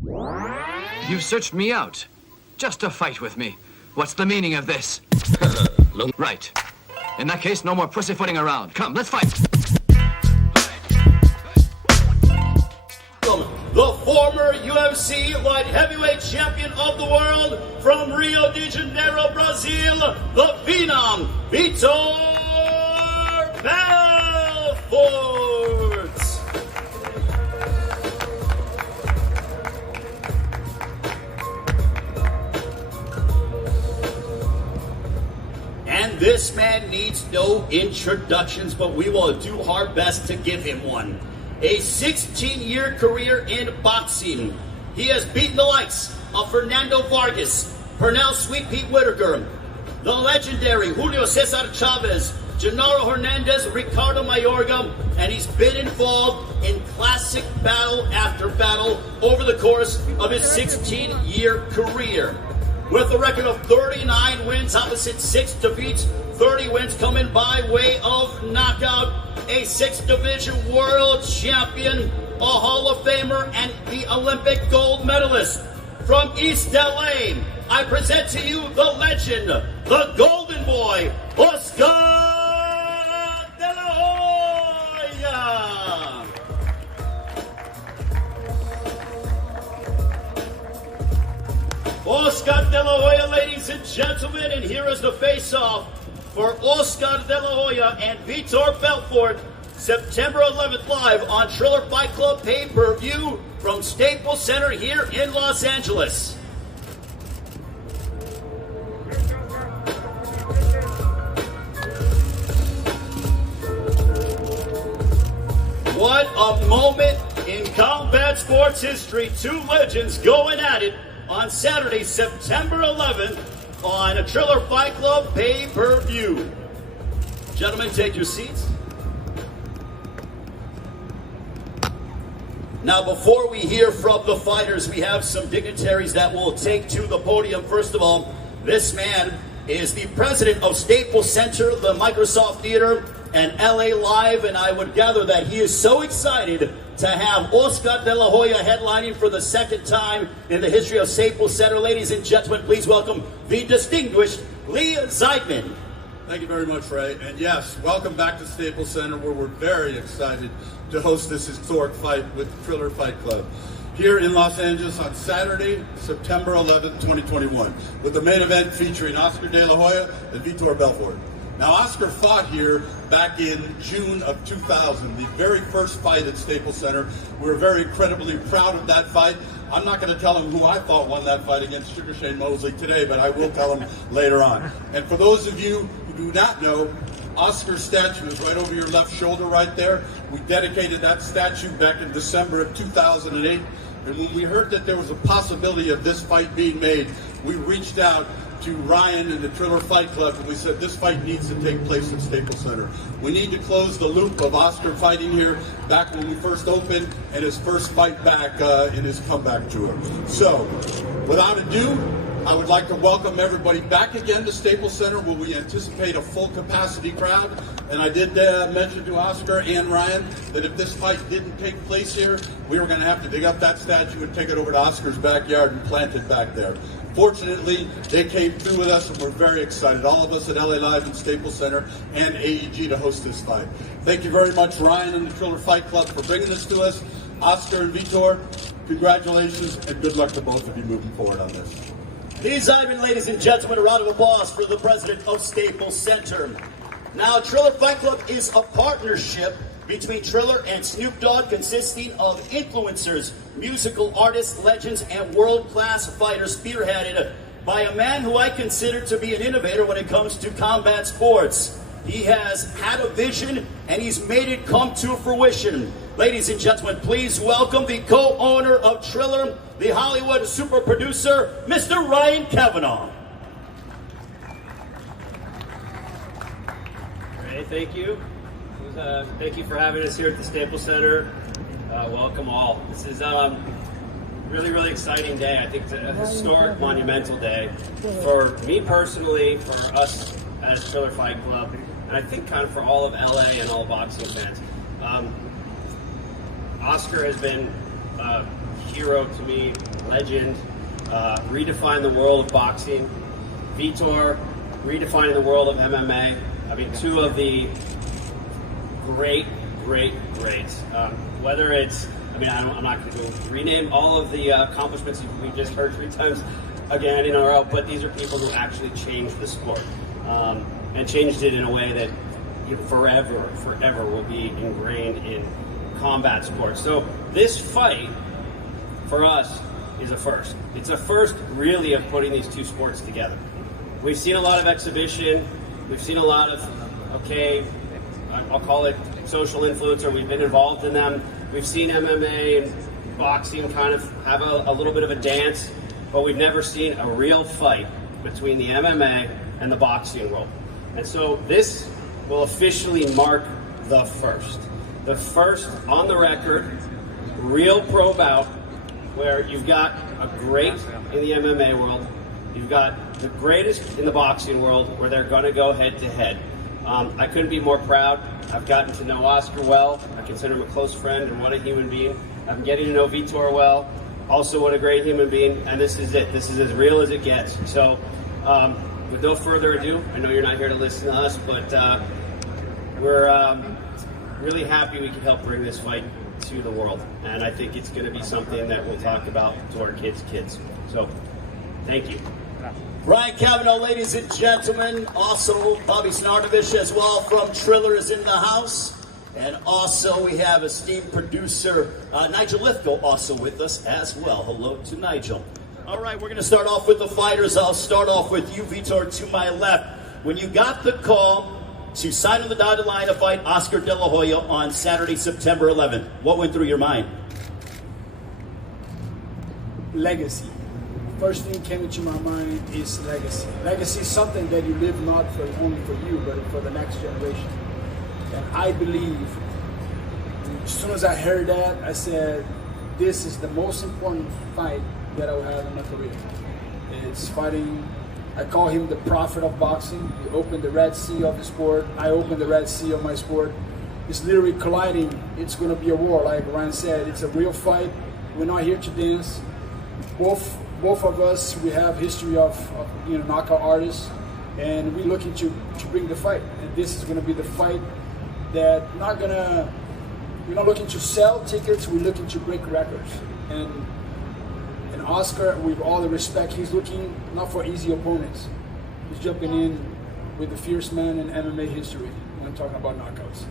You've searched me out, just to fight with me. What's the meaning of this? Right. In that case, no more pussyfooting around. Come, let's fight. The former UFC light heavyweight champion of the world from Rio de Janeiro, Brazil, the Phenom, Vitor Belfort. And this man needs no introductions, but we will do our best to give him one. A 16-year career in boxing. He has beaten the likes of Fernando Vargas, Pernell Sweet Pete Whitaker, the legendary Julio Cesar Chavez, Gennaro Hernandez, Ricardo Mayorga, and he's been involved in classic battle after battle over the course of his 16-year career. With a record of 39 wins opposite 6 defeats, 30 wins coming by way of knockout, a 6th division world champion, a Hall of Famer, and the Olympic gold medalist. From East LA, I present to you the legend, the golden boy, Oscar de la Hoya. Oscar de la Hoya, ladies and gentlemen, and here is the face-off for Oscar de la Hoya and Vitor Belfort, September 11th, live on Triller Fight Club pay-per-view from Staples Center here in Los Angeles. What a moment in combat sports history. Two legends going at it on Saturday, September 11th, on a Triller Fight Club pay-per-view. Gentlemen, take your seats. Now, before we hear from the fighters, we have some dignitaries that will take to the podium. First of all, this man is the president of Staples Center, the Microsoft Theater, and LA Live, and I would gather that he is so excited to have Oscar de la Hoya headlining for the second time in the history of Staples Center. Ladies and gentlemen, please welcome the distinguished Lee Zeidman. Thank you very much, Ray. And yes, welcome back to Staples Center, where we're very excited to host this historic fight with Triller Fight Club here in Los Angeles on Saturday, September 11th, 2021, with the main event featuring Oscar de la Hoya and Vitor Belfort. Now, Oscar fought here back in June of 2000, the very first fight at Staples Center. We're very incredibly proud of that fight. I'm not going to tell him who I thought won that fight against Sugar Shane Mosley today, but I will tell him later on. And for those of you who do not know, Oscar's statue is right over your left shoulder right there. We dedicated that statue back in December of 2008. And when we heard that there was a possibility of this fight being made, we reached out to Ryan and the Triller Fight Club, and we said this fight needs to take place at Staples Center. We need to close the loop of Oscar fighting here back when we first opened and his first fight back in his comeback tour. So, without ado, I would like to welcome everybody back again to Staples Center, where we anticipate a full capacity crowd. And I did mention to Oscar and Ryan that if this fight didn't take place here, we were going to have to dig up that statue and take it over to Oscar's backyard and plant it back there. Fortunately, they came through with us, and we're very excited, all of us at LA Live and Staples Center and AEG, to host this fight. Thank you very much, Ryan and the Triller Fight Club, for bringing this to us. Oscar and Vitor, congratulations, and good luck to both of you moving forward on this. Lee Zeidman, ladies and gentlemen, a round of applause for the president of Staples Center. Now, Triller Fight Club is a partnership between Triller and Snoop Dogg, consisting of influencers, musical artists, legends, and world-class fighters, spearheaded by a man who I consider to be an innovator when it comes to combat sports. He has had a vision, and he's made it come to fruition. Ladies and gentlemen, please welcome the co-owner of Triller, the Hollywood super producer, Mr. Ryan Kavanaugh. Hey, thank you. Thank you for having us here at the Staples Center. Welcome all. This is really, really exciting day. I think it's a historic, monumental day for me personally, for us as Triller Fight Club, and I think kind of for all of LA and all boxing fans. Oscar has been a hero to me, legend, redefined the world of boxing. Vitor, redefining the world of MMA. I mean, two of the greats. Whether it's, I mean, I'm not going to rename all of the accomplishments we just heard 3 times again in a row, but these are people who actually changed the sport and changed it in a way that forever will be ingrained in combat sports. So this fight for us is a first. It's a first, really, of putting these two sports together. We've seen a lot of exhibition. We've seen a lot of, okay, I'll call it social influencer. We've been involved in them. We've seen MMA and boxing kind of have a little bit of a dance, but we've never seen a real fight between the MMA and the boxing world. And so this will officially mark the first. The first on the record, real pro bout, where you've got a great in the MMA world, you've got the greatest in the boxing world, where they're going to go head to head. I couldn't be more proud. I've gotten to know Oscar well. I consider him a close friend and what a human being. I'm getting to know Vitor well. Also, what a great human being. And this is it. This is as real as it gets. So, with no further ado, I know you're not here to listen to us, but we're really happy we can help bring this fight to the world. And I think it's going to be something that we'll talk about to our kids' kids. So, thank you. Brian Cavanaugh, ladies and gentlemen. Also, Bobby Snardovich as well from Triller is in the house. And also we have esteemed producer Nigel Lithgow also with us as well. Hello to Nigel. All right, we're going to start off with the fighters. I'll start off with you, Vitor, to my left. When you got the call to sign on the dotted line to fight Oscar De La Hoya on Saturday, September 11th, what went through your mind? Legacy. First thing came into my mind is legacy. Legacy is something that you live not for only for you, but for the next generation. And I believe, as soon as I heard that, I said, this is the most important fight that I will have in my career. It's fighting, I call him the prophet of boxing. He opened the Red Sea of the sport. I opened the Red Sea of my sport. It's literally colliding. It's going to be a war, like Ryan said. It's a real fight. We're not here to dance. Both of us, we have history of knockout artists, and we're looking to bring the fight. And this is going to be the fight that we're not looking to sell tickets, we're looking to break records. And Oscar, with all the respect, he's looking not for easy opponents. He's jumping in with the fierce man in MMA history when talking about knockouts.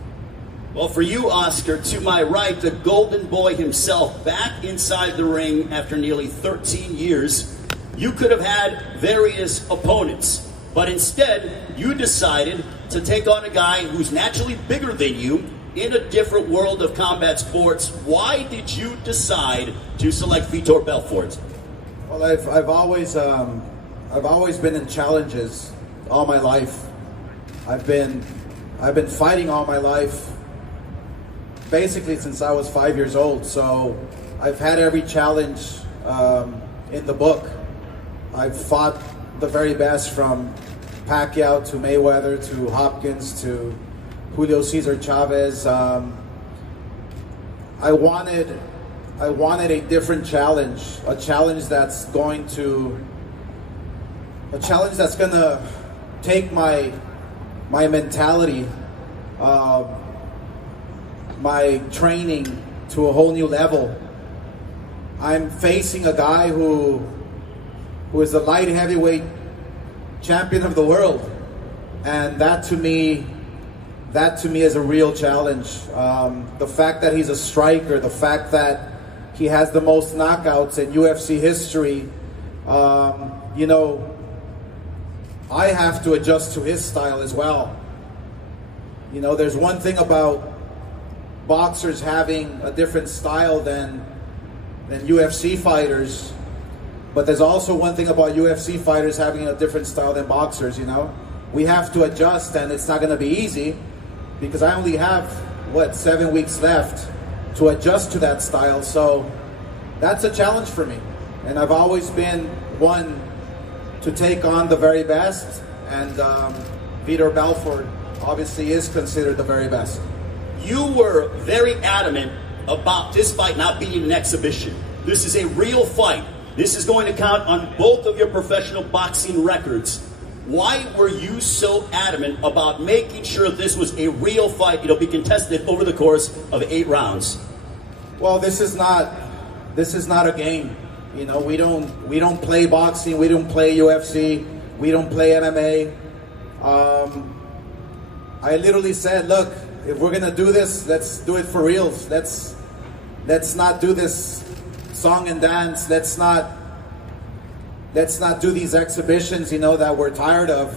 Well, for you, Oscar, to my right, the golden boy himself, back inside the ring after nearly 13 years. You could have had various opponents, but instead, you decided to take on a guy who's naturally bigger than you in a different world of combat sports. Why did you decide to select Vitor Belfort? Well, I've always been in challenges all my life. I've been fighting all my life, basically since I was 5 years old. So I've had every challenge in the book. I've fought the very best, from Pacquiao to Mayweather to Hopkins to Julio Cesar Chavez. I wanted a different challenge, a challenge that's gonna take my mentality, my training to a whole new level. I'm facing a guy who is the light heavyweight champion of the world, and that to me is a real challenge. The fact that he's a striker, the fact that he has the most knockouts in UFC history, I have to adjust to his style as well. There's one thing about boxers having a different style than UFC fighters, but there's also one thing about UFC fighters having a different style than boxers. We have to adjust, and it's not going to be easy, because I only have 7 weeks left to adjust to that style. So that's a challenge for me, and I've always been one to take on the very best, and Vitor Belfort obviously is considered the very best. You were very adamant about this fight not being an exhibition. This is a real fight. This is going to count on both of your professional boxing records. Why were you so adamant about making sure this was a real fight? It'll be contested over the course of 8 rounds. Well, this is not a game. You know, we don't play boxing, we don't play UFC, we don't play MMA. I literally said, look, if we're gonna do this, let's do it for reals. Let's not do this song and dance. Let's not do these exhibitions, you know, that we're tired of.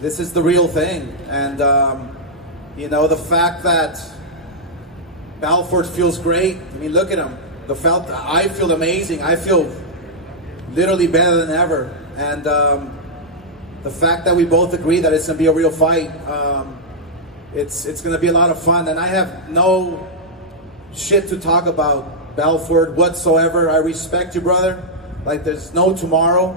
This is the real thing. And you know, the fact that Belfort feels great. I mean, look at him. I feel amazing. I feel literally better than ever. And the fact that we both agree that it's gonna be a real fight, it's gonna be a lot of fun. And I have no shit to talk about Belfort whatsoever. I respect you, brother. Like, there's no tomorrow.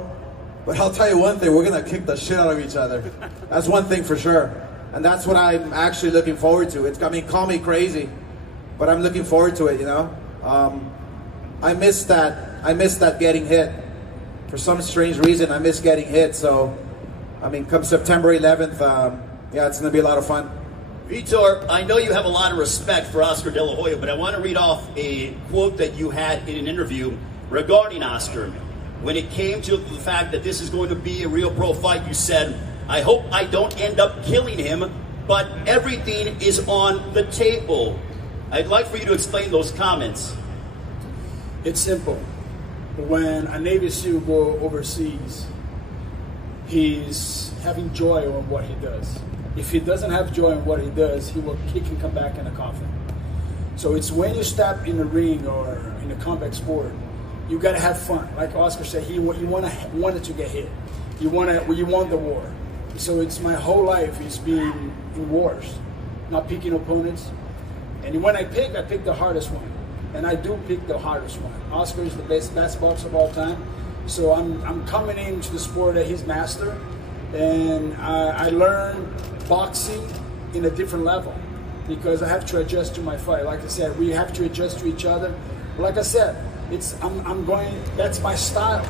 But I'll tell you one thing, we're gonna kick the shit out of each other. That's one thing for sure. And that's what I'm actually looking forward to. I mean, call me crazy, but I'm looking forward to it, you know? I miss that getting hit. For some strange reason, I miss getting hit. So, I mean, come September 11th, yeah, it's gonna be a lot of fun. Vitor, I know you have a lot of respect for Oscar De La Hoya, but I want to read off a quote that you had in an interview regarding Oscar. When it came to the fact that this is going to be a real pro fight, you said, "I hope I don't end up killing him, but everything is on the table." I'd like for you to explain those comments. It's simple. When a Navy SEAL go overseas, he's having joy on what he does. If he doesn't have joy in what he does, he will kick and come back in a coffin. So it's when you step in the ring or in a combat sport, you gotta have fun. Like Oscar said, you wanted to get hit. You want the war. So it's my whole life is being in wars, not picking opponents. And when I pick the hardest one. And I do pick the hardest one. Oscar is the best boxer of all time. So I'm coming into the sport at his master, and I learn boxing in a different level because I have to adjust to my fight. Like I said, we have to adjust to each other. Like I said, that's my style.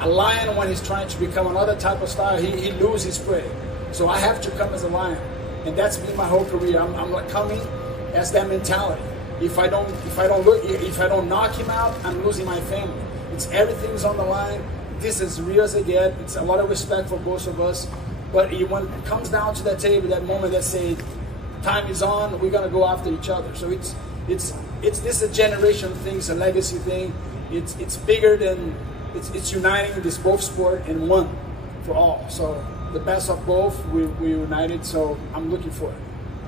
A lion, when he's trying to become another type of style, he loses prey. So I have to come as a lion, and that's been my whole career. I'm like coming as that mentality. If I don't knock him out, I'm losing my family. Everything's on the line. This is real as it gets. It's a lot of respect for both of us. But when it comes down to that table, that moment that say, time is on, we're gonna go after each other. So it's this is a generation thing, it's a legacy thing. It's bigger than it's uniting this both sport in one for all. So the best of both, we united. So I'm looking for it.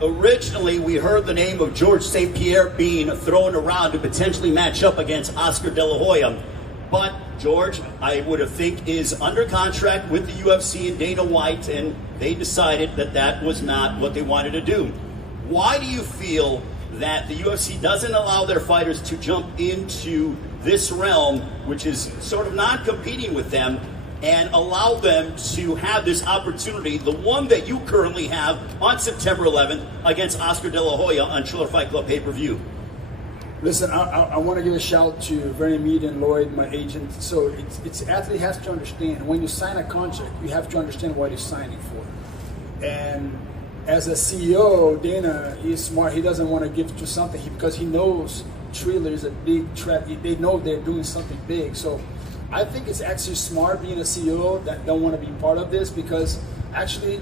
Originally, we heard the name of George St. Pierre being thrown around to potentially match up against Oscar De La Hoya. But George, I would have think, is under contract with the UFC and Dana White, and they decided that that was not what they wanted to do. Why do you feel that the UFC doesn't allow their fighters to jump into this realm, which is sort of non-competing with them, and allow them to have this opportunity, the one that you currently have on September 11th against Oscar De La Hoya on Triller Fight Club pay-per-view? Listen, I want to give a shout to Vernie Mead and Lloyd, my agent. So it's athlete has to understand, when you sign a contract, you have to understand what you're signing for. And as a CEO, Dana is smart. He doesn't want to give to something because he knows Triller is a big threat. They know they're doing something big. So I think it's actually smart being a CEO that don't want to be part of this, because actually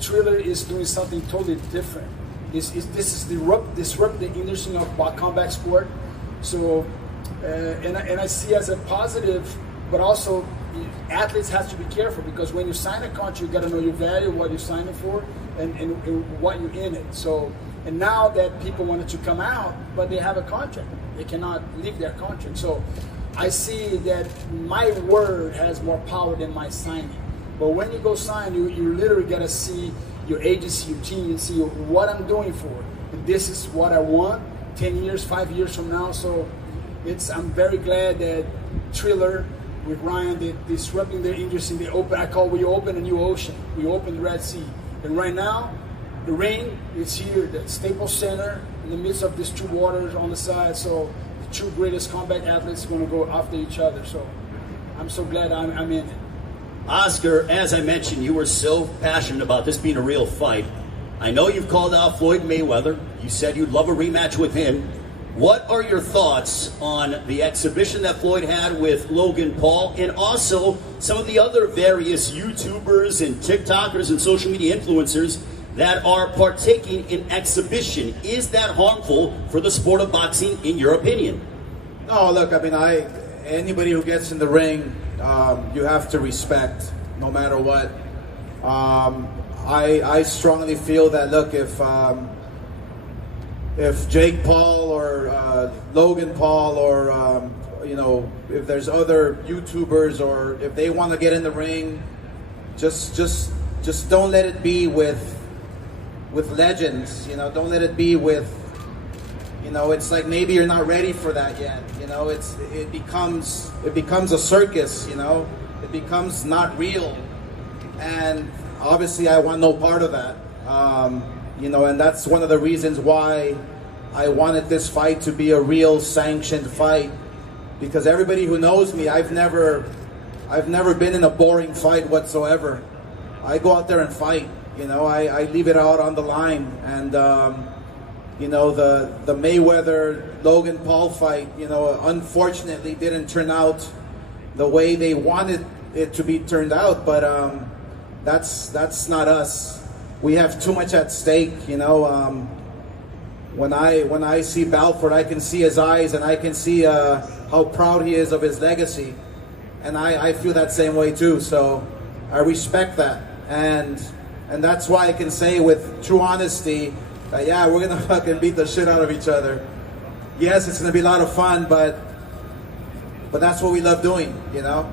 Triller is doing something totally different. This is disrupt the industry of combat sport. So, and I see as a positive, but also athletes have to be careful, because when you sign a contract, you got to know your value, what you're signing for, and what you're in it. So, and now that people wanted to come out, but they have a contract, they cannot leave their contract. So, I see that my word has more power than my signing. But when you go sign, you literally got to see your agency, your team, and see what I'm doing for. And this is what I want 10 years, 5 years from now. So I'm very glad that Triller with Ryan, they're disrupting their industry. We open a new ocean. We open the Red Sea. And right now, the ring is here, the Staples Center, in the midst of these two waters on the side. So two greatest combat athletes going to go after each other. So I'm so glad I'm in it. Oscar, as I mentioned, you were so passionate about this being a real fight. I know you've called out Floyd Mayweather. You said you'd love a rematch with him. What are your thoughts on the exhibition that Floyd had with Logan Paul, and also some of the other various YouTubers and TikTokers and social media influencers that are partaking in exhibition? Is that harmful for the sport of boxing, in your opinion? No, look, I mean, anybody who gets in the ring, you have to respect, no matter what. I strongly feel that, look, if Jake Paul or Logan Paul or you know, if there's other YouTubers or if they want to get in the ring, just don't let it be with legends. You know, don't let it be with, you know, it's like maybe you're not ready for that yet. You know, it becomes a circus. You know, it becomes not real, and obviously I want no part of that. You know, and that's one of the reasons why I wanted this fight to be a real sanctioned fight, because everybody who knows me, I've never been in a boring fight whatsoever. I go out there and fight. You know, I leave it out on the line, and you know, the Mayweather Logan Paul fight, you know, unfortunately didn't turn out the way they wanted it to be turned out, but that's not us. We have too much at stake, you know. When I see Belfort, I can see his eyes, and I can see how proud he is of his legacy, and I feel that same way too. So I respect that, and that's why I can say with true honesty that, yeah, we're gonna fucking beat the shit out of each other. Yes, it's gonna be a lot of fun, but that's what we love doing, you know,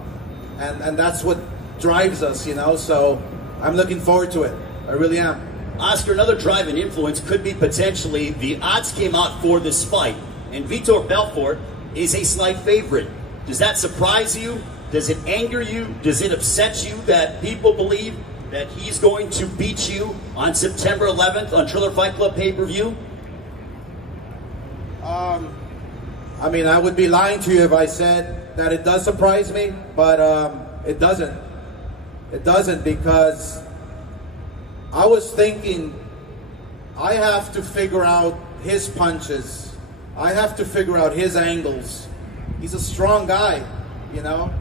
and that's what drives us, you know. So I'm looking forward to it. I really am. Oscar, another driving influence could be potentially the odds came out for this fight, and Vitor Belfort is a slight favorite. Does that surprise you? Does it anger you? Does it upset you that people believe that he's going to beat you on September 11th on Triller Fight Club pay-per-view? I mean, I would be lying to you if I said that it does surprise me, but it doesn't. It doesn't, because I was thinking, I have to figure out his punches. I have to figure out his angles. He's a strong guy, you know,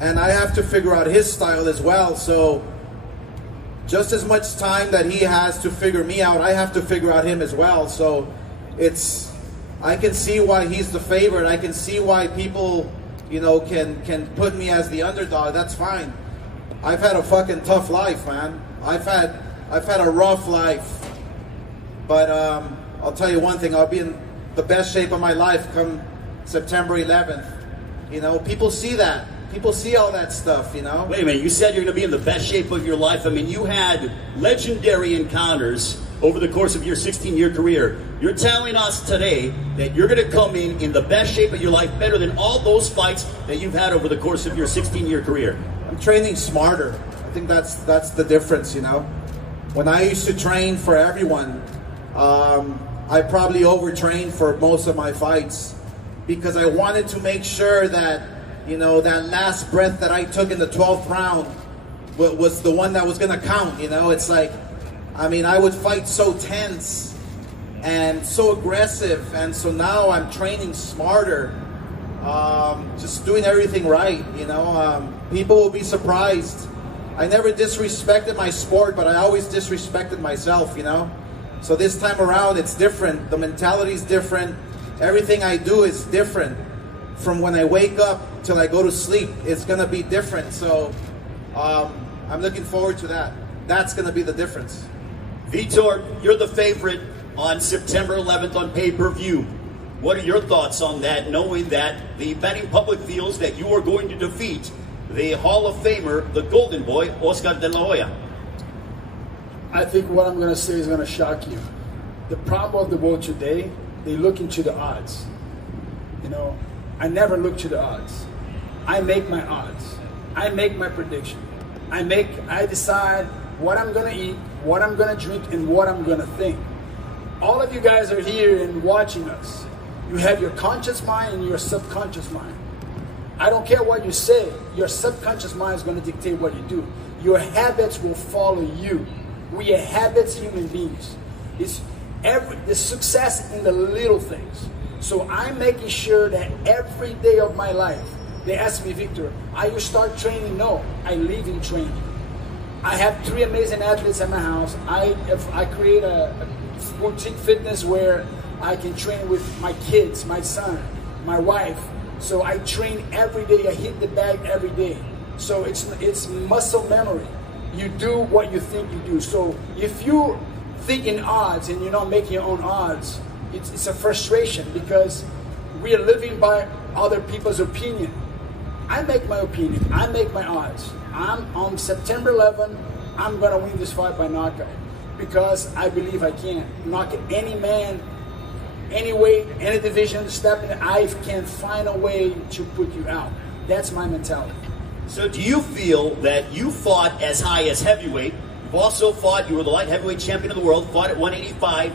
and I have to figure out his style as well. So just as much time that he has to figure me out, I have to figure out him as well. So I can see why he's the favorite. I can see why people, you know, can put me as the underdog. That's fine. I've had a fucking tough life, man. I've had a rough life, but I'll tell you one thing, I'll be in the best shape of my life come September 11th. You know, people see that. People see all that stuff, you know. Wait a minute, you said you're going to be in the best shape of your life. I mean, you had legendary encounters over the course of your 16-year career. You're telling us today that you're going to come in the best shape of your life, better than all those fights that you've had over the course of your 16-year career. I'm training smarter. I think that's the difference, you know. When I used to train for everyone, I probably overtrained for most of my fights because I wanted to make sure that, you know, that last breath that I took in the 12th round was the one that was going to count, you know. It's like, I mean, I would fight so tense and so aggressive, and so now I'm training smarter, just doing everything right, you know. People will be surprised. I never disrespected my sport, but I always disrespected myself, you know. So this time around, it's different. The mentality is different. Everything I do is different. From when I wake up till I go to sleep, it's going to be different. So I'm looking forward to that. That's going to be the difference. Vitor, you're the favorite on September 11th on pay-per-view. What are your thoughts on that, knowing that the betting public feels that you are going to defeat the Hall of Famer, the Golden Boy, Oscar de la Hoya? I think what I'm going to say is going to shock you. The problem of the world today, they look into the odds. You know, I never look to the odds. I make my odds. I make my prediction. I decide what I'm going to eat, what I'm going to drink, and what I'm going to think. All of you guys are here and watching us. You have your conscious mind and your subconscious mind. I don't care what you say, your subconscious mind is going to dictate what you do. Your habits will follow you. We are habits human beings. It's the success in the little things. So I'm making sure that every day of my life, they ask me, Victor, are you start training? No, I live in training. I have 3 amazing athletes at my house. I create a boutique fitness where I can train with my kids, my son, my wife. So I train every day. I hit the bag every day. So it's muscle memory. You do what you think you do. So if you think in odds and you're not making your own odds, it's a frustration because we are living by other people's opinion. I make my opinion. I make my odds. On September 11, I'm gonna win this fight by knockout because I believe I can knock any man, any weight, any division, step in. I can find a way to put you out. That's my mentality. So do you feel that you fought as high as heavyweight? You've also fought, you were the light heavyweight champion of the world, fought at 185.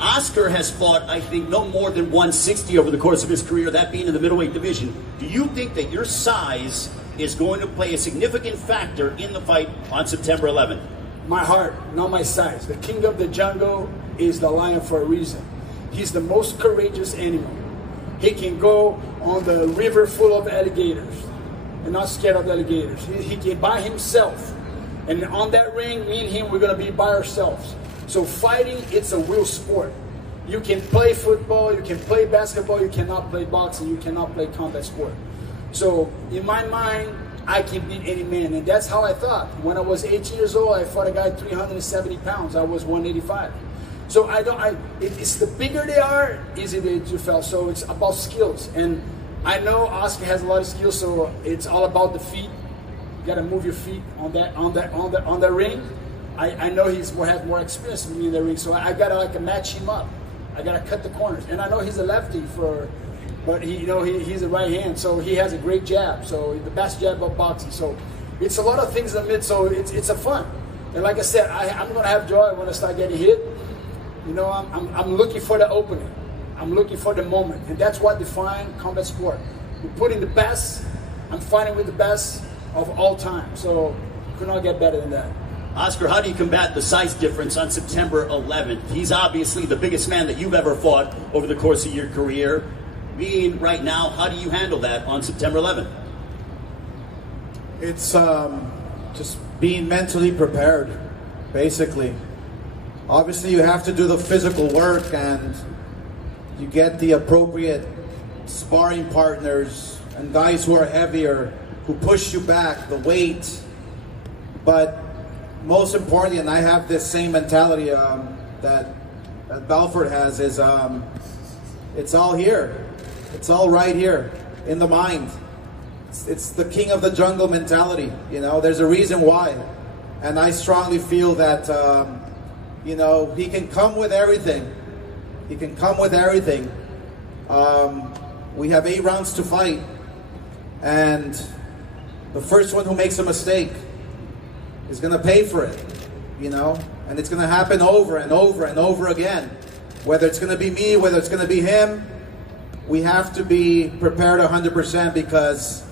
Oscar has fought, I think, no more than 160 over the course of his career, that being in the middleweight division. Do you think that your size is going to play a significant factor in the fight on September 11th? My heart, not my size. The king of the jungle is the lion for a reason. He's the most courageous animal. He can go on the river full of alligators and not scared of alligators. He can by himself. And on that ring, me and him, we're going to be by ourselves. So fighting, it's a real sport. You can play football, you can play basketball, you cannot play boxing, you cannot play combat sport. So in my mind, I can beat any man. And that's how I thought. When I was 18 years old, I fought a guy 370 pounds. I was 185. So it's the bigger they are, easier to fall. So it's about skills. And I know Oscar has a lot of skills, so it's all about the feet. You gotta move your feet on the ring. I know he's will have more experience than me in the ring, so I gotta match him up. I gotta cut the corners. And I know he's a lefty but he's a right hand, so he has a great jab. So the best jab of boxing. So it's a lot of things in the mid. So it's a fun. And like I said, I'm gonna have joy when I start getting hit. I'm looking for the opening. I'm looking for the moment, and that's what defines combat sport. We're putting the best. I'm fighting with the best of all time. So could not get better than that. Oscar, how do you combat the size difference on September 11th? He's obviously the biggest man that you've ever fought over the course of your career. Being right now, how do you handle that on September 11th? It's just being mentally prepared, basically. Obviously, you have to do the physical work and you get the appropriate sparring partners and guys who are heavier, who push you back, the weight. But most importantly, and I have this same mentality that Belfort has, is it's all here. It's all right here in the mind. It's the king of the jungle mentality. There's a reason why. And I strongly feel that, he can come with everything. He can come with everything. We have 8 rounds to fight. And the first one who makes a mistake is going to pay for it, and it's going to happen over and over and over again. Whether it's going to be me, whether it's going to be him, we have to be prepared 100% because,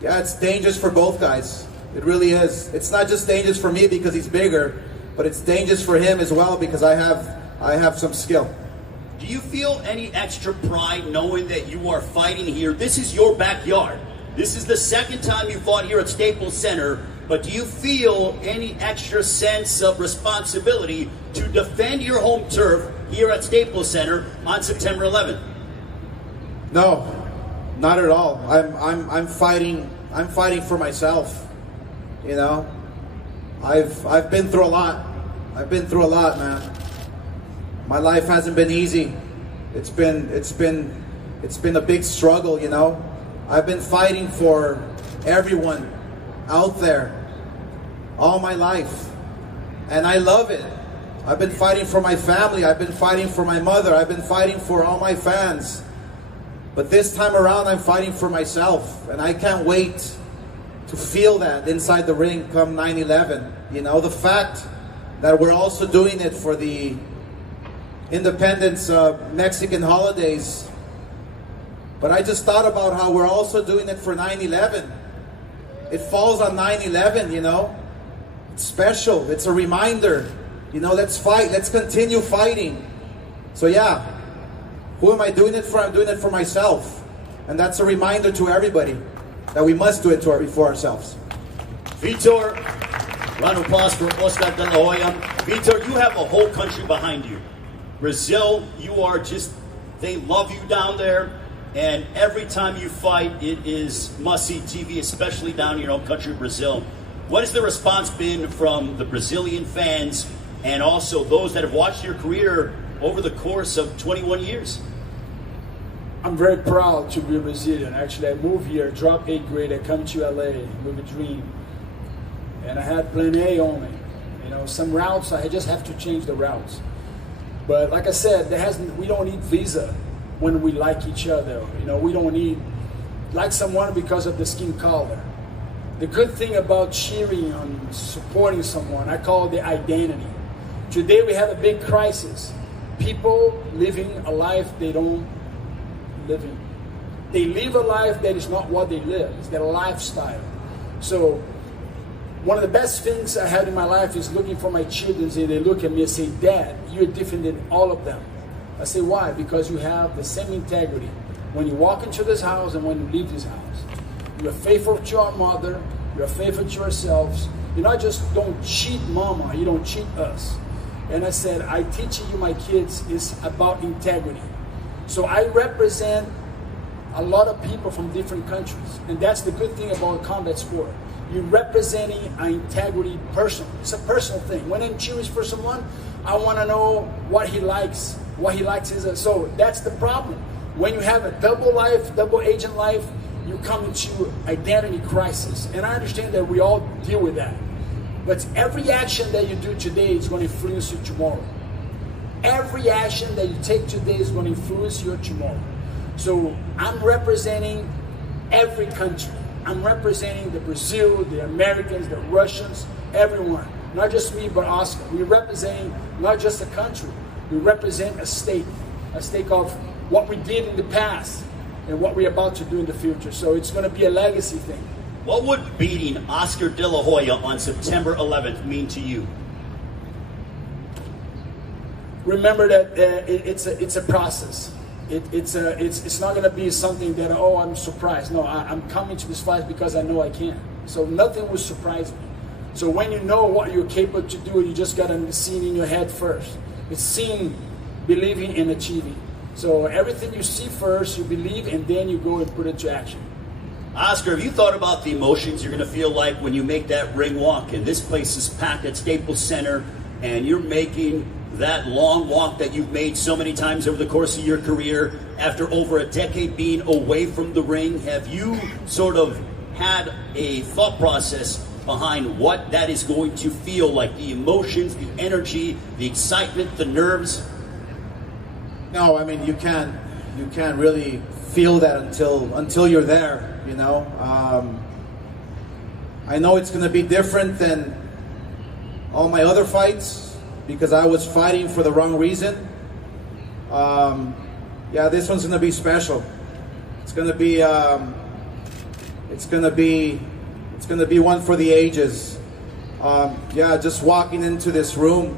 it's dangerous for both guys. It really is. It's not just dangerous for me because he's bigger, but it's dangerous for him as well because I have some skill. Do you feel any extra pride knowing that you are fighting here? This is your backyard. This is the second time you fought here at Staples Center. But do you feel any extra sense of responsibility to defend your home turf here at Staples Center on September 11th? No, not at all. I'm fighting for myself. I've been through a lot. I've been through a lot, man. My life hasn't been easy. It's been a big struggle, I've been fighting for everyone out there all my life, and I love it. I've been fighting for my family, I've been fighting for my mother, I've been fighting for all my fans, but this time around I'm fighting for myself, and I can't wait to feel that inside the ring come 9/11. The fact that we're also doing it for the Independence Mexican holidays But I just thought about how we're also doing it for 9/11. It falls on 9/11, you know. It's special. It's a reminder. You know, let's fight. Let's continue fighting. So yeah, who am I doing it for? I'm doing it for myself. And that's a reminder to everybody that we must do it for ourselves. Vitor, round of applause for Oscar de la Hoya. Vitor, you have a whole country behind you. Brazil, you are just, they love you down there. And every time you fight, it is must-see TV, especially down in your own country, Brazil. What has the response been from the Brazilian fans and also those that have watched your career over the course of 21 years? I'm very proud to be a Brazilian. Actually, I moved here, dropped 8th grade, I come to LA with a dream. And I had plan A only. You know, some routes, I just have to change the routes. But like I said, we don't need visa when we like each other. You know, we don't need like someone because of the skin color. The good thing about cheering and supporting someone, I call it the identity. Today we have a big crisis. People living a life they don't live in. They live a life that is not what they live. It's their lifestyle. So one of the best things I had in my life is looking for my children and they look at me and say, Dad, you're different than all of them. I say, why? Because you have the same integrity when you walk into this house and when you leave this house. You're faithful to your mother. You're faithful to yourselves. You not just don't cheat mama, you don't cheat us. And I said, I teaching you my kids is about integrity. So I represent a lot of people from different countries. And that's the good thing about combat sport. You're representing an integrity person. It's a personal thing. When I'm cheering for someone, I want to know what he likes. So that's the problem. When you have a double life, double agent life, you come into identity crisis. And I understand that we all deal with that. But every action that you do today is going to influence you tomorrow. Every action that you take today is going to influence you tomorrow. So I'm representing every country. I'm representing the Brazil, the Americans, the Russians, everyone. Not just me, but Oscar. We're representing not just a country. We represent a state of what we did in the past and what we're about to do in the future. So it's going to be a legacy thing. What would beating Oscar de la Hoya on September 11th mean to you? Remember that it's a process. It's not going to be something that, oh, I'm surprised. No, I'm coming to this fight because I know I can. So nothing will surprise me. So when you know what you're capable to do, you just got to see it in your head first. It's seeing, believing, and achieving. So everything you see first, you believe, and then you go and put it to action. Oscar, have you thought about the emotions you're going to feel like when you make that ring walk? And this place is packed at Staples Center, and you're making that long walk that you've made so many times over the course of your career after over a decade being away from the ring. Have you sort of had a thought process behind what that is going to feel like? The emotions, the energy, the excitement, the nerves? No, I mean, you can't really feel that until you're there, you know. I know it's going to be different than all my other fights because I was fighting for the wrong reason. Yeah, this one's going to be special. It's going to be one for the ages. Yeah, just walking into this room,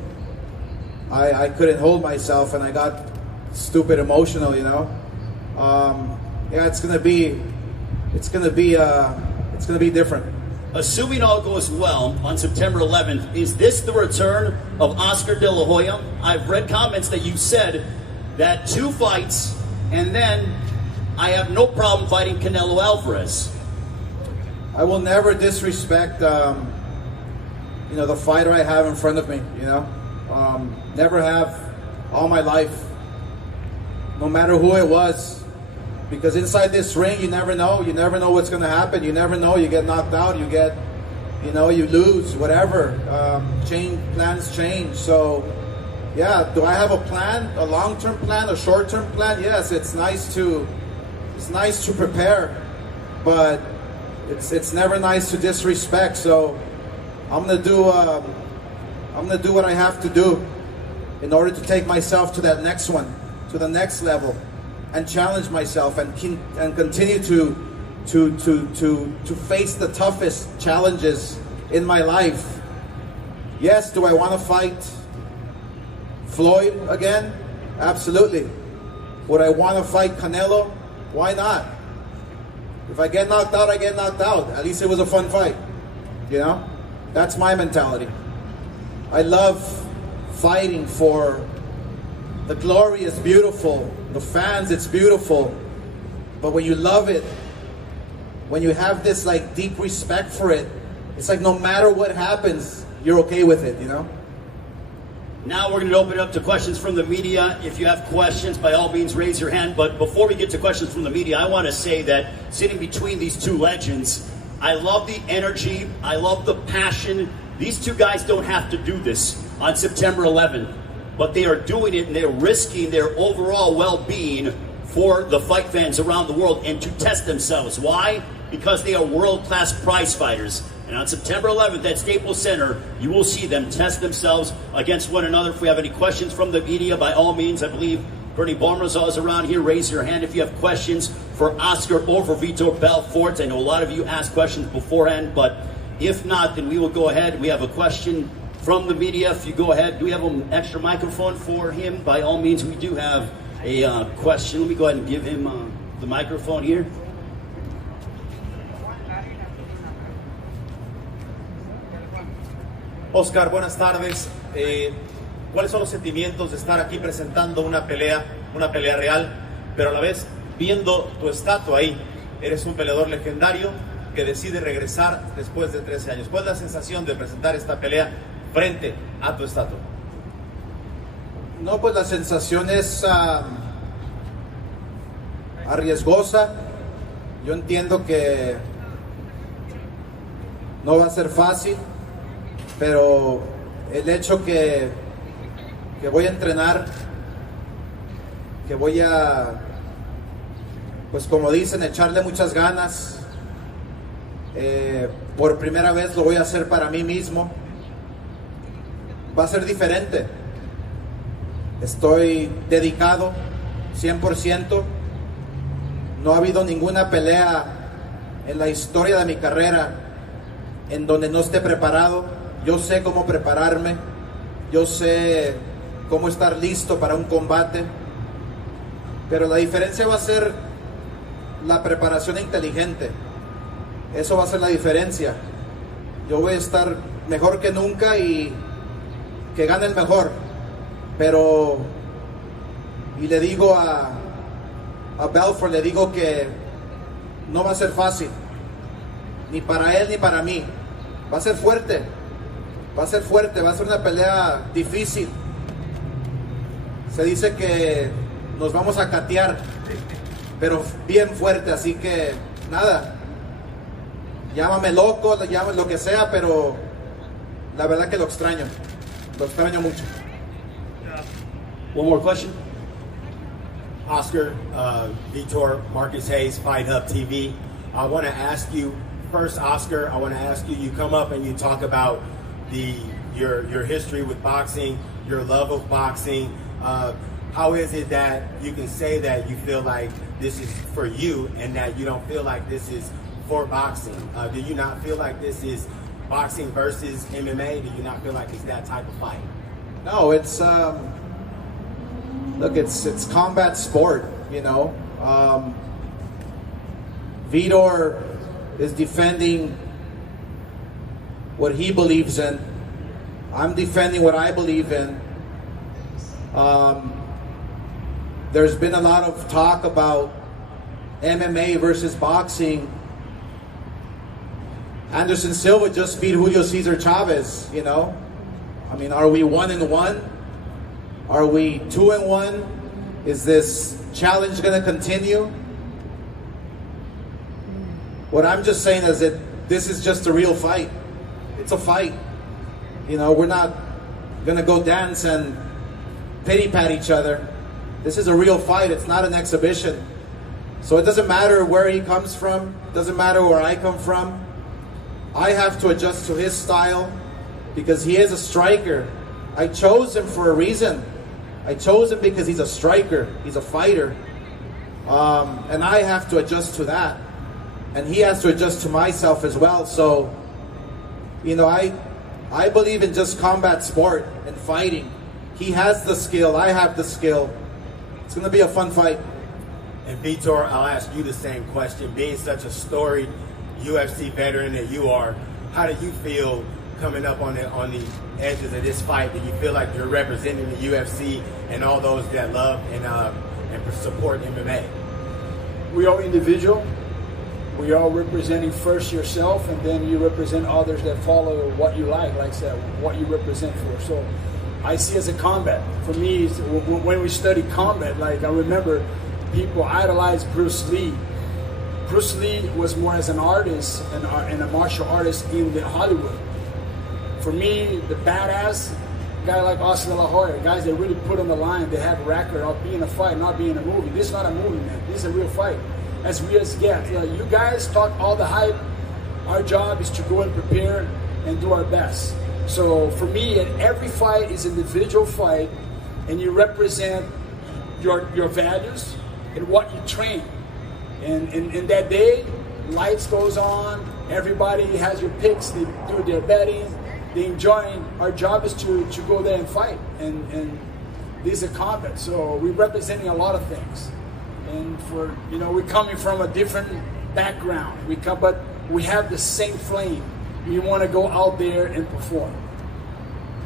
I couldn't hold myself and I got stupid emotional, you know. Yeah, it's gonna be different. Assuming all goes well on September 11th, is this the return of Oscar de la Hoya? I've read comments that you said that 2 fights and then I have no problem fighting Canelo Alvarez. I will never disrespect, you know, the fighter I have in front of me. You know, never have all my life. No matter who it was, because inside this ring, you never know. You never know what's going to happen. You never know. You get knocked out. You get, you know, you lose. Whatever. Plans change. So, yeah. Do I have a plan? A long-term plan? A short-term plan? Yes. It's nice to prepare, but it's never nice to disrespect. So, I'm gonna do what I have to do in order to take myself to that next one. To the next level. and challenge myself and continue to face the toughest challenges in my life. Yes, do I want to fight Floyd again? Absolutely. Would I want to fight Canelo? Why not? If I get knocked out, I get knocked out. At least it was a fun fight. You know? That's my mentality. I love fighting for the glory is beautiful. The fans, it's beautiful. But when you love it, when you have this like deep respect for it, it's like no matter what happens, you're okay with it, you know? Now we're going to open it up to questions from the media. If you have questions, by all means, raise your hand. But before we get to questions from the media, I want to say that sitting between these two legends, I love the energy. I love the passion. These two guys don't have to do this on September 11th, but they are doing it and they're risking their overall well-being for the fight fans around the world and to test themselves. Why? Because they are world-class prize fighters. And on September 11th at Staples Center, you will see them test themselves against one another. If we have any questions from the media, by all means, I believe Bernie Balmarzal is around here. Raise your hand if you have questions for Oscar or for Vitor Belfort. I know a lot of you asked questions beforehand, but if not, then we will go ahead. We have a question from the media. If you go ahead, do we have an extra microphone for him? By all means, we do have a question. Let me go ahead and give him the microphone here. Oscar, buenas tardes. ¿Cuáles son los sentimientos de estar aquí presentando una pelea real, pero a la vez viendo tu estatua ahí? Eres un peleador legendario que decide regresar después de 13 años. ¿Cuál es la sensación de presentar esta pelea frente a tu estatua? No, pues la sensación es arriesgosa. Yo entiendo que no va a ser fácil, pero el hecho que voy a entrenar, que voy a, pues como dicen, echarle muchas ganas, por primera vez lo voy a hacer para mí mismo, va a ser diferente. Estoy dedicado 100%. No ha habido ninguna pelea en la historia de mi carrera en donde no esté preparado. Yo sé cómo prepararme, yo sé cómo estar listo para un combate, pero la diferencia va a ser la preparación inteligente. Eso va a ser la diferencia. Yo voy a estar mejor que nunca y que gane el mejor, pero y le digo a Belfort, le digo que no va a ser fácil, ni para él ni para mí. Va a ser fuerte. Va a ser fuerte, va a ser una pelea difícil. Se dice que nos vamos a catear, pero bien fuerte, así que nada. Llámame loco, llámame lo que sea, pero la verdad que lo extraño mucho. One more question. Oscar, Vitor, Marcus Hayes, Fight Hub TV. I want to ask you, first, Oscar, I want to ask you, you come up and you talk about your history with boxing, your love of boxing. How is it that you can say that you feel like this is for you and that you don't feel like this is for boxing? Do you not feel like this is boxing versus MMA? Do you not feel like it's that type of fight? No, it's look, it's combat sport, you know. Vitor is defending what he believes in. I'm defending what I believe in. There's been a lot of talk about MMA versus boxing. Anderson Silva just beat Julio Cesar Chavez, you know. I mean, are we 1-1? Are we 2-1? Is this challenge going to continue? What I'm just saying is that this is just a real fight. It's a fight. You know, we're not going to go dance and pity-pat each other. This is a real fight. It's not an exhibition. So it doesn't matter where he comes from. It doesn't matter where I come from. I have to adjust to his style because he is a striker. I chose him for a reason. I chose him because he's a striker. He's a fighter. And I have to adjust to that. And he has to adjust to myself as well. So, you know, I believe in just combat sport and fighting. He has the skill, I have the skill. It's going to be a fun fight. And Vitor, I'll ask you the same question. Being such a storied UFC veteran that you are, how do you feel coming up on the edges of this fight? Do you feel like you're representing the UFC and all those that love and support MMA? We are individual. We are representing first yourself, and then you represent others that follow what you like I said, what you represent for. So I see it as a combat. For me, when we study combat, like I remember people idolize Bruce Lee. Bruce Lee was more as an artist and a martial artist in Hollywood. For me, the badass guy like Oscar De La Hoya, guys that really put on the line, they have a record of being a fight, not being a movie. This is not a movie, man. This is a real fight. As real as get. You know, you guys talk all the hype. Our job is to go and prepare and do our best. So for me, every fight is an individual fight, and you represent your values and what you train. And in that day, lights goes on. Everybody has your picks. They do their betting. They enjoy. Our job is to go there and fight. And these are combat. So we're representing a lot of things. And for, you know, we're coming from a different background. But we have the same flame. We want to go out there and perform.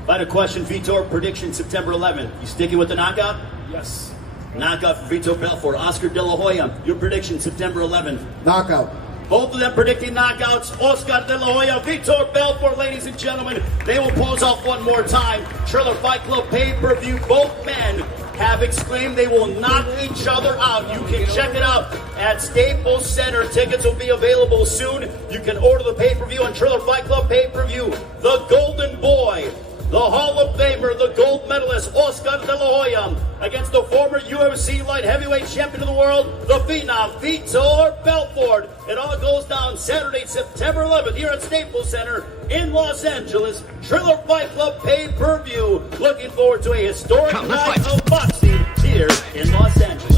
Final question, Vitor. Prediction September 11th. You sticking with the knockout? Yes. Knockout for Vitor Belfort. Oscar De La Hoya. Your prediction September 11th. Knockout. Both of them predicting knockouts. Oscar De La Hoya, Vitor Belfort, ladies and gentlemen. They will pose off one more time. Triller Fight Club pay-per-view. Both men have exclaimed they will knock each other out. You can check it out at Staples Center. Tickets will be available soon. You can order the pay-per-view on Triller Fight Club pay-per-view. The Golden Boy, the Hall of Famer, the gold medalist, Oscar De La Hoya, against the former UFC light heavyweight champion of the world, the phenom, Vitor Belfort. It all goes down Saturday, September 11th, here at Staples Center in Los Angeles. Triller Fight Club pay-per-view. Looking forward to a historic night of boxing here in Los Angeles.